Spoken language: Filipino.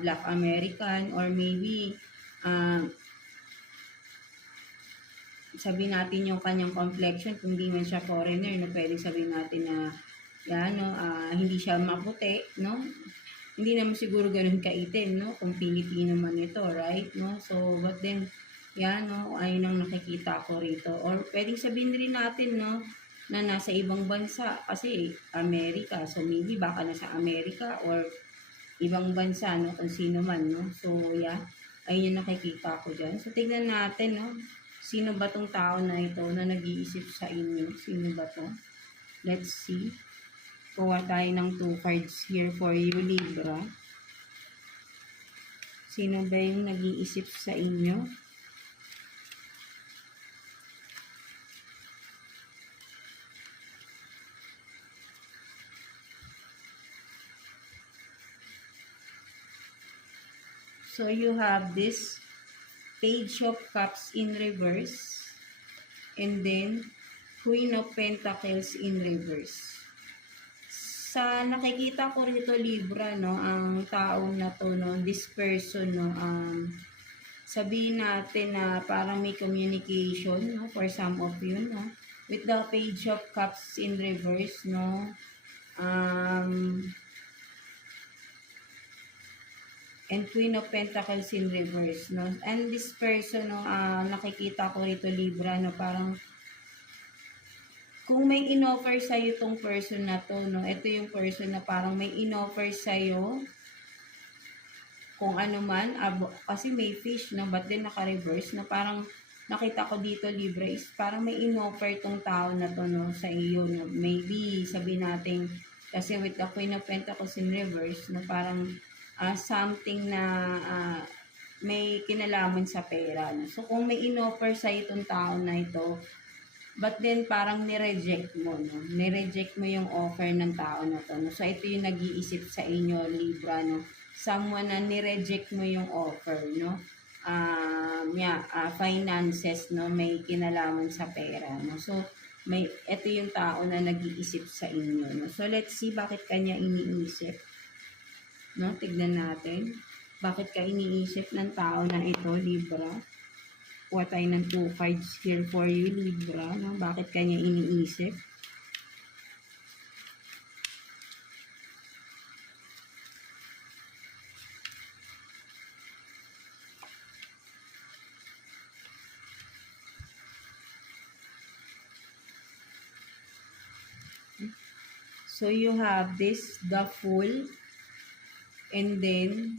Black American, or maybe sabihin natin yung kanyang complexion, kung di man siya foreigner, no, pwede sabihin natin na yan, no, hindi siya maputi, no? Hindi naman siguro ganun kaitim, no? Kung Pilipino man ito, right? No? So, but then, yan, no? Ayun ang nakikita ko rito. Or pwedeng sabihin rin natin, no? Na nasa ibang bansa. Kasi, Amerika. So, maybe baka nasa Amerika or ibang bansa, no? Kung sino man, no? So, yeah. Ayun yung nakikita ko dyan. So, tignan natin, no? Sino ba tong tao na ito na nag-iisip sa inyo? Sino ba to? Let's see. Kuha tayo ng 2 cards here for you, Libra. Sino ba yung nag-iisip sa inyo? So, you have this Page of Cups in reverse. And then, Queen of Pentacles in reverse. Sa nakikita ko rito, Libra, no, ang taong na to, no, this person, no, sabihin natin na parang may communication, no, for some of you, no, with the Page of Cups in reverse, no, and Queen of Pentacles in reverse, no, and this person, no, nakikita ko rito, Libra, no, parang kung may in-offer sa'yo itong person na to, no, ito yung person na parang may in-offer sa'yo, kung ano man, kasi may fish, no, but then naka-reverse, no, parang nakita ko dito, Libra, is parang may in-offer itong tao na to, no, sa iyo, no, maybe, sabihin natin, kasi with the Queen of Pentacles in reverse, no, parang something na may kinalaman sa pera, no. So, kung may in-offer sa'yo itong tao na ito, but then parang ni-reject mo, no? Ni-reject mo yung offer ng tao na to, no? So, ito yung nag-iisip sa inyo, Libra, no? Someone na ni-reject mo yung offer, no? Finances, no? May kinalaman sa pera, no? So, ito yung tao na nag-iisip sa inyo, no? So, let's see bakit kanya iniisip. No? Tignan natin. Bakit ka iniisip ng tao na ito, Libra? Kuha tayo ng 2 cards here for you, Libra. No? Bakit kanya iniisip? So, you have this, the Fool, and then